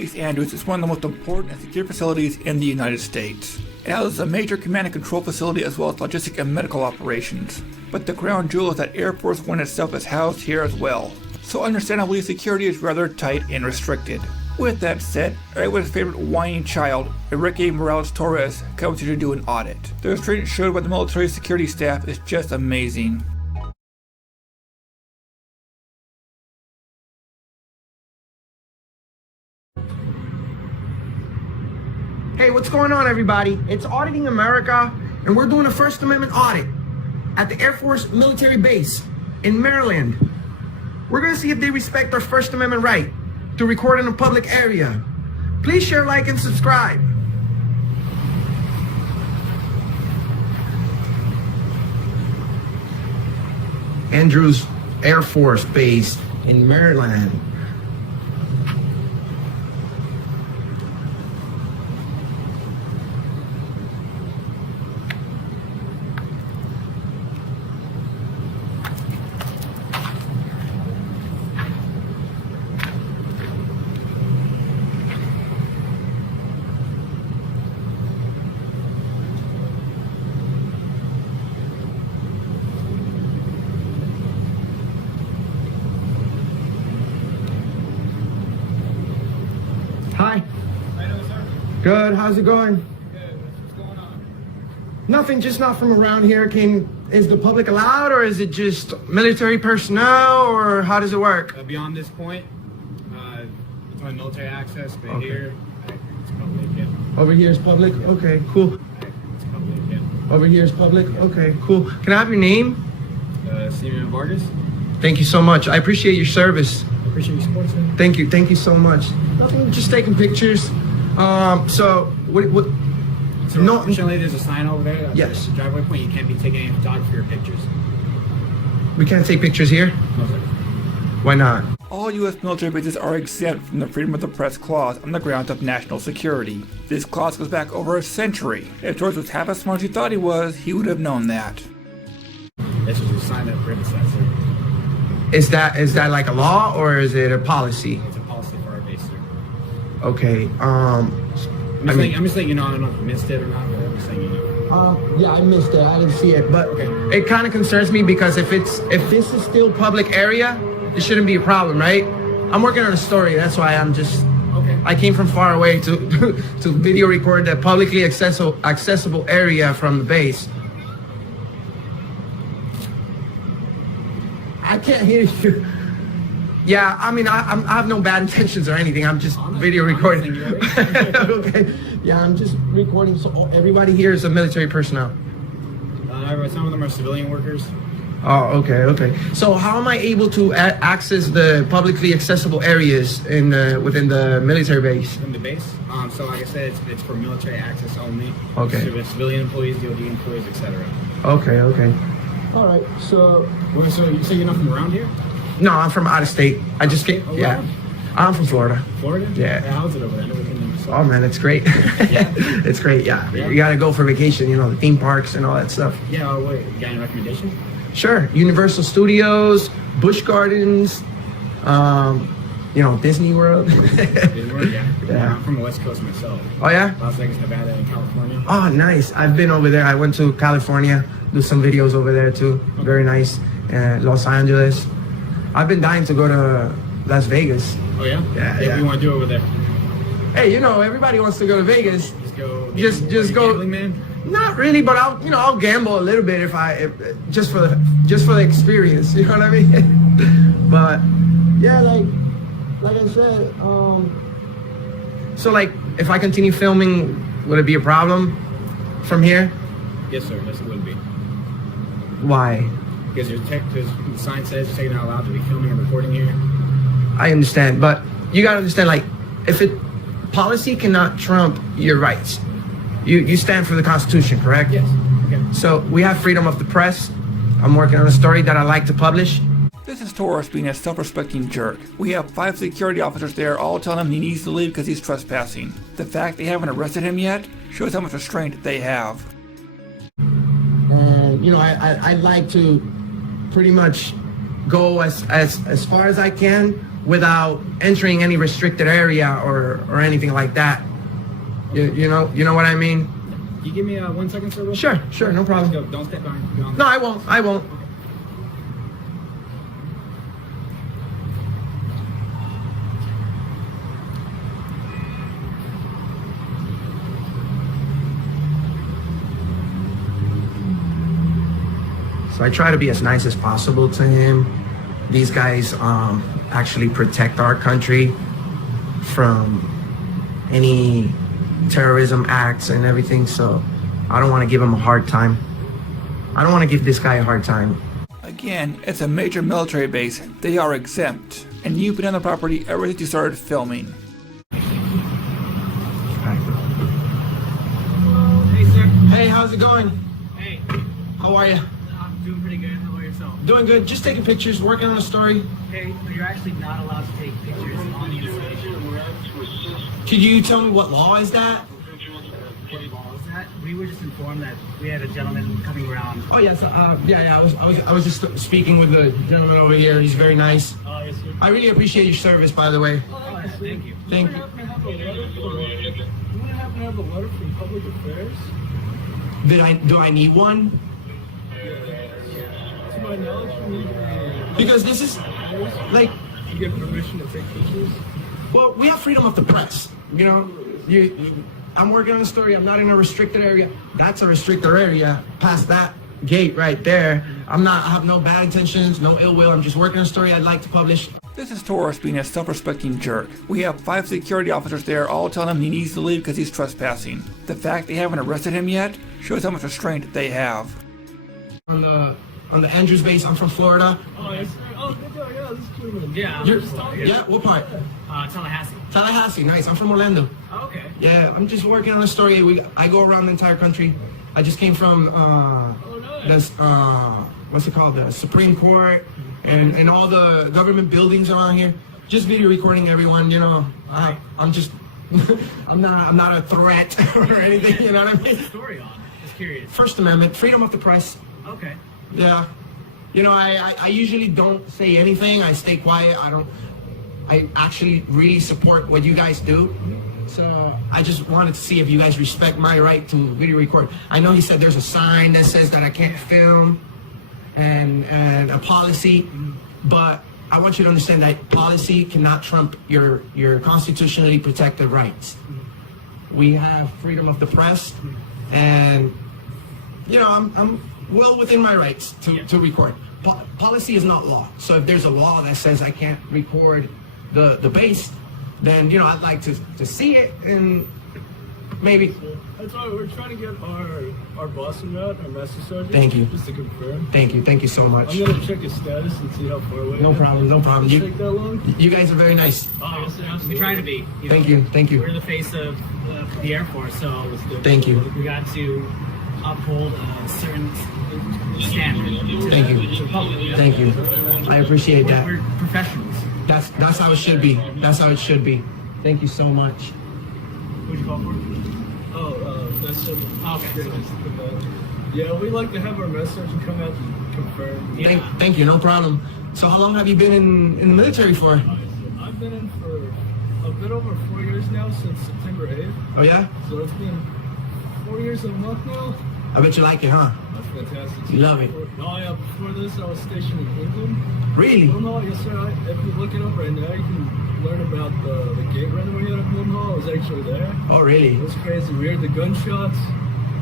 Base Andrews is one of the most important and secure facilities in the United States. It houses a major command and control facility as well as logistic and medical operations. But the crown jewel is that Air Force One itself is housed here as well. So understandably, security is rather tight and restricted. With that said, everyone's favorite whining child, Enrique Morales Torres, comes here to do an audit. The restraint showed by the military security staff is just amazing. Hey, what's going on, everybody? It's Auditing America, and we're doing a First Amendment audit at the Air Force Military Base in Maryland. We're gonna see if they respect our First Amendment right to record in a public area. Please share, like, and subscribe. Andrews Air Force Base in Maryland. Hi. How you doing, sir? Good. How's it going? Good. What's going on? Nothing. Just not from around here. Is the public allowed, or is it just military personnel, or how does it work? Beyond this point, it's only military access, but Okay. here, it's public, yeah. Over here is public. Okay. Cool. It's public, yeah. Over here is public. Okay. Cool. Can I have your name? Simeon Vargas. Thank you so much. I appreciate your service. I appreciate your support, sir. Thank you. Thank you so much. Nothing. Just taking pictures. So what? So No. unfortunately, there's a sign over there. That's Yes. the driveway point. You can't be taking any photography or pictures. We can't take pictures here. No, sir. Why not? All U.S. military bases are exempt from the Freedom of the Press Clause on the grounds of national security. This clause goes back over a century. If George was half as smart as he thought he was, he would have known that. This is a sign that prohibits that, sir. Is that like a law, or is it a policy? It's a policy for our base, sir. Okay. I'm just letting you know. I don't know if you missed it or not, but I'm just letting you know. Yeah, I missed it. I didn't see it, but Okay. it kind of concerns me because if this is still public area, it shouldn't be a problem, right? I'm working on a story. That's why Okay. I came from far away to to video record the publicly accessible area from the base. I can't hear you. Yeah, I mean, I have no bad intentions or anything. I'm just video recording. Okay. Yeah, I'm just recording so everybody here is a military personnel. Some of them are civilian workers. Oh, okay. So how am I able to access the publicly accessible areas within the military base? In the base. So like I said, it's for military access only. Okay. Civilian employees, DoD employees, etc. Okay. All right. So So you say you're not from around here? no, I'm from out of state. I just came. Oh, Yeah, wow. I'm from Florida. Florida? Yeah. How's it over there? I never been there myself. Oh man, it's great. It's great. Yeah, you gotta go for vacation. You know, the theme parks and all that stuff. Yeah. Oh, wait. You got any recommendation? Sure. Universal Studios, Busch Gardens, Disney World. Yeah. Yeah. I'm from the West Coast myself. Oh yeah. Las Vegas, Nevada, and California. Oh, nice. I've been over there. I went to California, do some videos over there too. Very nice. Los Angeles. I've been dying to go to Las Vegas. Oh yeah. Yeah, What do yeah. you want to do over there? Hey, everybody wants to go to Vegas. Just go. Just go. Gambling, man. Not really, but I'll gamble a little bit if just for the experience. You know what I mean? But yeah, like I said, so like if I continue filming, would it be a problem from here? Yes, sir. Yes, it would be. Why? Because the sign says you're not allowed to be filming or recording here. I understand, but you gotta understand, like, policy cannot trump your rights. You stand for the Constitution, correct? Yes. Okay. So we have freedom of the press. I'm working on a story that I like to publish. This is Torres being a self-respecting jerk. We have 5 security officers there all telling him he needs to leave because he's trespassing. The fact they haven't arrested him yet shows how much restraint they have. And I like to pretty much go as far as I can without entering any restricted area or anything like that. You know what I mean? You give me 1 second, sir? Sure, no problem. Go. Don't step behind. No, I won't. So I try to be as nice as possible to him. These guys actually protect our country from any terrorism acts and everything, so I don't want to give him a hard time. I don't want to give this guy a hard time. Again, it's a major military base. They are exempt. And you've been on the property ever since you started filming. Hey, sir. Hey, how's it going? Hey. How are you? I'm doing pretty good. How about yourself? Doing good. Just taking pictures, working on a story. Hey, you're actually not allowed to take pictures on the installation. Could you tell me what law is that? What law is that? We were just informed that we had a gentleman coming around. Oh yes, I was just speaking with the gentleman over here. He's very nice. Oh, yes, sir. I really appreciate your service, by the way. Oh, yes, thank you. Thank you. You want to happen to have a letter from Public Affairs? Do I need one? To my knowledge, you need Because this is like, to get permission to take pictures. well, we have freedom of the press. You know, I'm working on a story. I'm not in a restricted area. That's a restricted area. Past that gate right there. I have no bad intentions, no ill will. I'm just working on a story I'd like to publish. This is Torres being a self-respecting jerk. We have 5 security officers there all telling him he needs to leave because he's trespassing. The fact they haven't arrested him yet shows how much restraint they have. On the Andrews base, I'm from Florida. Oh, yes, sir. Oh, good job. Yeah, this is Cleveland. Yeah, Yeah, what part? Tallahassee. Tallahassee, nice. I'm from Orlando. Oh, okay. Yeah, I'm just working on a story. I go around the entire country. I just came from nice. what's it called? The Supreme Court and all the government buildings around here. Just video recording everyone. You know, I'm just I'm not a threat or anything. You know what I mean? Story on. Just curious. First Amendment, freedom of the press. Okay. Yeah. You know, I usually don't say anything. I stay quiet. I actually really support what you guys do. So I just wanted to see if you guys respect my right to video record. I know he said there's a sign that says that I can't film and a policy, but I want you to understand that policy cannot trump your constitutionally protected rights. We have freedom of the press, and you know, I'm well within my rights to record. Policy is not law. So if there's a law that says I can't record the base, then, you know, I'd like to see it and maybe. That's why we're trying to get our boss in route, our master sergeant. Thank you. Just to confirm. Thank you so much. I'm gonna check his status and see how far away. No problem. Does it take that long? You guys are very nice. Oh, we try to be. Thank you. We're the face of the Air Force, so Thank you. we got to uphold a certain standard. Thank you. To the public. Thank you. I appreciate that. We're professionals. That's how it should be. That's how it should be. Thank you so much. Who'd you call for? Oh, that's so. Okay. Yeah, we like to have our master sergeant come out and confirm. Yeah. Thank you. No problem. So how long have you been in the military for? I've been in for a bit over 4 years now, since September 8th. Oh yeah? So it's been 4 years and a month now. I bet you like it, huh? That's fantastic. You love it. Oh yeah, before this I was stationed in England. Really? Wilmot, yes sir. If you look it up right now, you can learn about the gate running we had at Wilmot. I was actually there. Oh really? It was crazy. We heard the gunshots.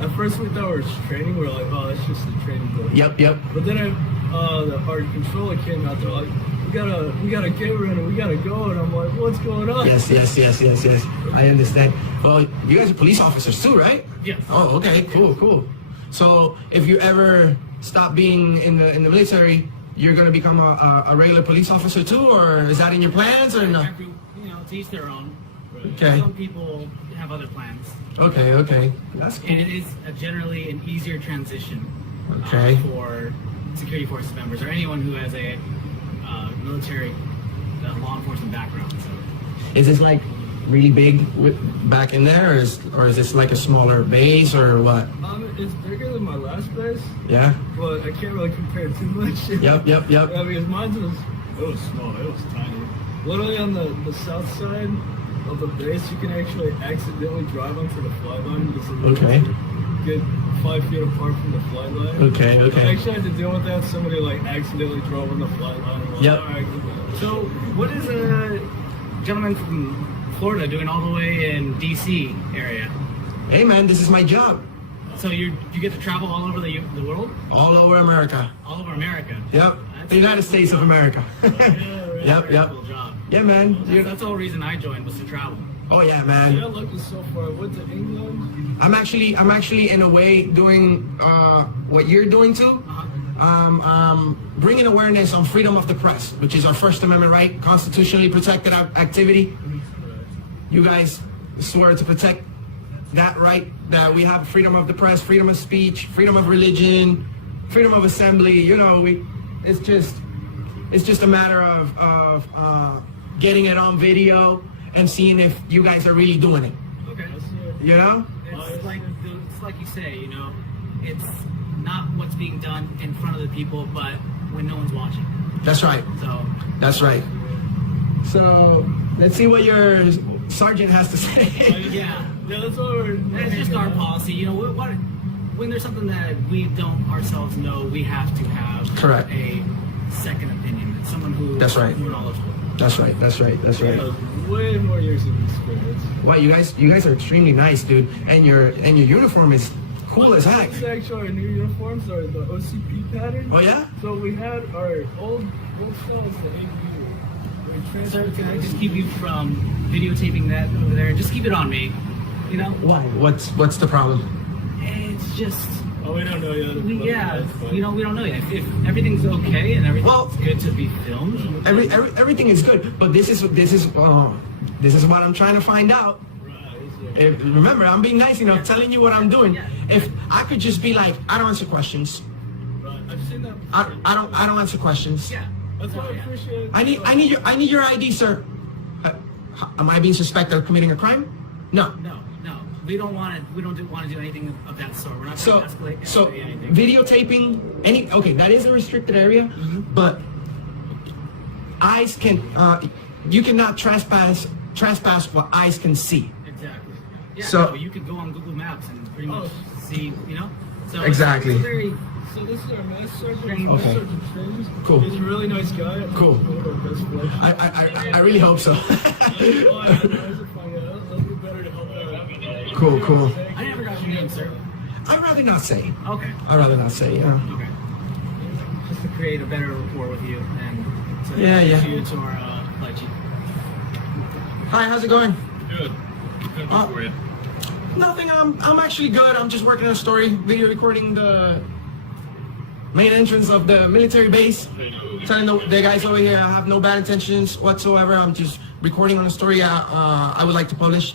At first we thought we were training. We were like, oh, that's just the training building. Yep. But then our controller came out. They're like, we got a gate running. We gotta go. And I'm like, what's going on? Yes. I understand. Well, you guys are police officers too, right? Yes. Oh, okay. Cool. So if you ever stop being in the military, you're gonna become a regular police officer too, or is that in your plans or no? You know, to each their own. Okay. Some people have other plans. Okay. That's cool. And it is generally an easier transition Okay. for security forces members or anyone who has a military law enforcement background. So. Is this like really big back in there, or is this like a smaller base or what? It's bigger than my last base, Yeah. but I can't really compare too much. Yep. Yeah, because mine was small. It was tiny. literally on the south side of the base, you can actually accidentally drive onto the fly line because Okay. Good 5 feet apart from the fly line. Okay, okay. I actually had to deal with that. Somebody like accidentally drove on the fly line. Like, Yep. all right, So, what is a gentleman from Florida doing all the way in DC area? Hey man, this is my job. So you get to travel all over the world, All over America. all over America. Yep. The United States of America. Yep, Very yep. cool job. Yeah, man. That's the whole reason I joined was to travel. Oh yeah, yeah, man. look, so far. I went to England. I'm actually in a way doing what you're doing too. Bringing awareness on freedom of the press, which is our First Amendment right, constitutionally protected activity. You guys swear to protect that right, that we have freedom of the press, freedom of speech, freedom of religion, freedom of assembly. You know, it's just a matter of getting it on video and seeing if you guys are really doing it. Okay. You know? It's like you say, you know, it's not what's being done in front of the people, but when no one's watching. That's right. So That's right. So let's see what your sergeant has to say. yeah, That's what we're. it's just our policy. You know, when there's something that we don't ourselves know, we have to have Correct. a second opinion. Someone who That's right. who's knowledgeable. That's right. That's right. That's right. Way more years of experience. Wow, you guys are extremely nice, dude. And your uniform is cool as heck. This is actually our new uniforms are the OCP pattern. Oh yeah? So we had our old cells, the AU. We Sir, transferred can to I just keep you from videotaping that over there? Just keep it on me. You know, Why? What's the problem? it's just. Oh, we don't know yet. Yeah, you know, we don't know yet. If everything's okay and everything's Well- good to be filmed, Everything is good, but this is what I'm trying to find out. Remember, I'm being nice, telling you what I'm doing. If I could just be like, I don't answer questions. Right. I've seen that. I don't answer questions. yeah. That's why I appreciate. I need your ID, sir. Am I being suspected of committing a crime? No. No, we don't want to. We don't want to do anything of that sort. We're not So, going to escalate so anything. videotaping okay, that is a restricted area, but eyes can you cannot trespass what eyes can see. Exactly. Yeah. So- So you could go on Google Maps and pretty much see. You know. So Exactly. It's very. So this is our master sergeant. Okay. Master Sergeant James. Cool. He's a really nice guy. Cool. One of our best friends. I really hope so. It'll be better to help out. Cool. I never got your name, sir. I'd rather not say. Okay. I'd rather not say. Yeah. Okay. Just to create a better rapport with you and to Yeah. introduce you to our flight chief. Hi, how's it going? Good. Good for you. Nothing. I'm actually good. I'm just working on a story, video recording the main entrance of the military base. Telling the guys over here I have no bad intentions whatsoever. I'm just recording on a story I would like to publish.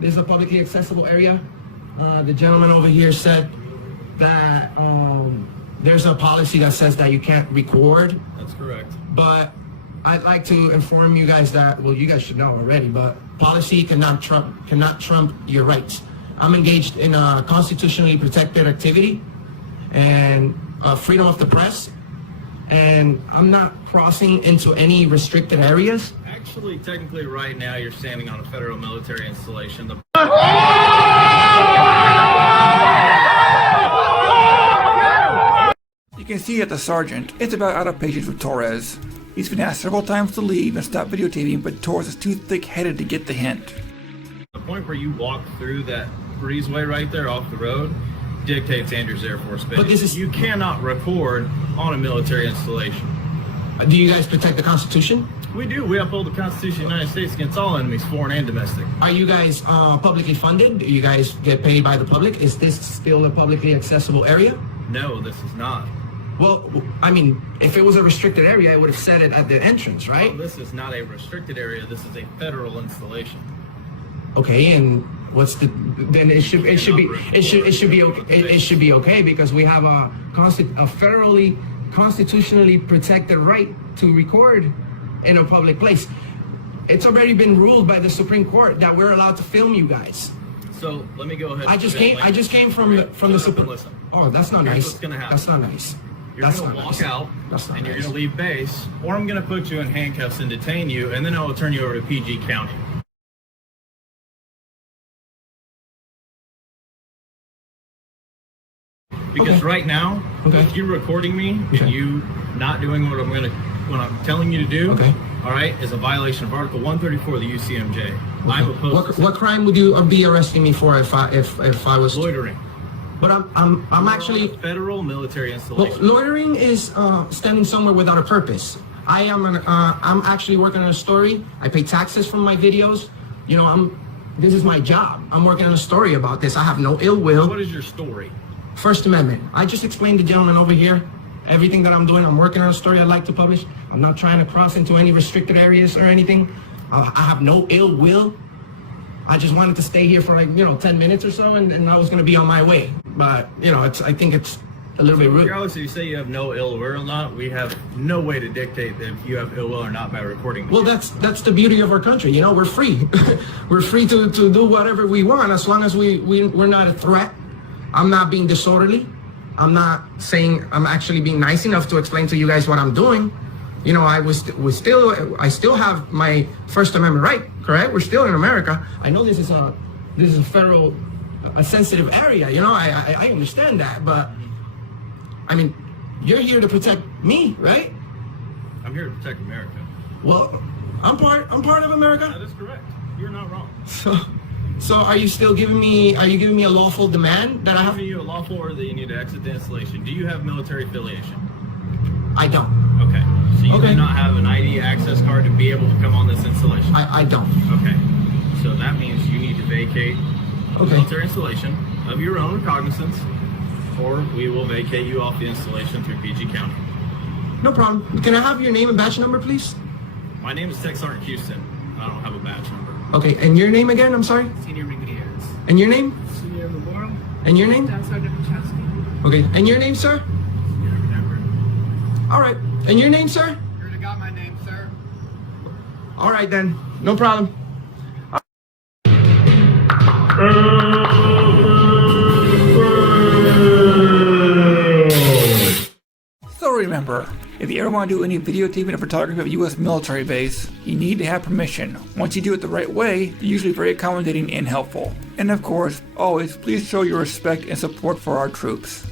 This is a publicly accessible area. The gentleman over here said that there's a policy that says that you can't record, That's correct. but I'd like to inform you guys that, well, you guys should know already, but policy cannot trump your rights. I'm engaged in a constitutionally protected activity and freedom of the press, and I'm not crossing into any restricted areas. Actually, technically, right now you're standing on a federal military installation. You can see that the sergeant is about out of patience with Torres. He's been asked several times to leave and stop videotaping, but Torres is too thick-headed to get the hint. The point where you walk through that breezeway right there off the road dictates Andrews Air Force Base. But this is- You cannot record on a military installation. Do you guys protect the Constitution? We do. We uphold the Constitution of the United States against all enemies, foreign and domestic. Are you guys publicly funded? Do you guys get paid by the public? Is this still a publicly accessible area? No, this is not. Well, I mean, if it was a restricted area, it would have said it at the entrance, right? Well, this is not a restricted area. This is a federal installation. Okay, and what's the? Then it should be okay because we have a federally constitutionally protected right to record in a public place. It's already been ruled by the Supreme Court that we're allowed to film you guys. So let me go ahead. I just came from the Shut up and Supreme. listen. Oh, that's not Here's nice. what's gonna happen. That's not nice. You're That's going to not walk nice. out, That's not and you're nice. going to leave base, or I'm going to put you in handcuffs and detain you, and then I will turn you over to PG County. Because Okay. right now, Okay. with you recording me Okay. and you not doing what I'm telling you to do, Okay. all right, is a violation of Article 134 of the UCMJ. I'm opposed What crime would you be arresting me for if I was? to loitering. But I'm actually. Federal military Well, installation. loitering is standing somewhere without a purpose. I'm actually working on a story. I pay taxes from my videos. You know, this is my job. I'm working on a story about this. I have no ill will. What is your story? First Amendment. I just explained to the gentleman over here everything that I'm doing. I'm working on a story I'd like to publish. I'm not trying to cross into any restricted areas or anything. I have no ill will. I just wanted to stay here for 10 minutes or so, and I was going to be on my way. But, I think it's a little bit rude. Regardless if you say you have no ill will or not, we have no way to dictate if you have ill will or not by recording. Well, that's the beauty of our country. We're free. We're free to do whatever we want as long as we're not a threat. I'm not being disorderly. I'm not saying I'm actually being nice enough to explain to you guys what I'm doing. I still have my First Amendment right, correct? We're still in America. I know this is a federal, a sensitive area. I understand that, but I mean, you're here to protect me, right? I'm here to protect America. Well, I'm part of America. That is correct. You're not wrong. So are you still giving me a lawful demand that I I'm have? giving you a lawful order that you need to exit the installation. Do you have military affiliation? I don't. Okay. So you Okay. do not have an ID access card to be able to come on this installation? I don't. Okay. So that means you need to vacate the Okay. military installation of your own recognizance, or we will vacate you off the installation through PG County. No problem. Can I have your name and badge number, please? My name is Tech Sergeant Houston. I don't have a badge number. Okay, and your name again? I'm sorry. Senior Brigadiers. And your name? Senior Memorial. And your name? Staff Sergeant Pachowski. Okay, and your name, sir? All right, and your name, sir? You already got my name, sir. All right then, no problem. So remember, if you ever want to do any videotaping or photography of a U.S. military base, you need to have permission. Once you do it the right way, you're usually very accommodating and helpful. And of course, always please show your respect and support for our troops.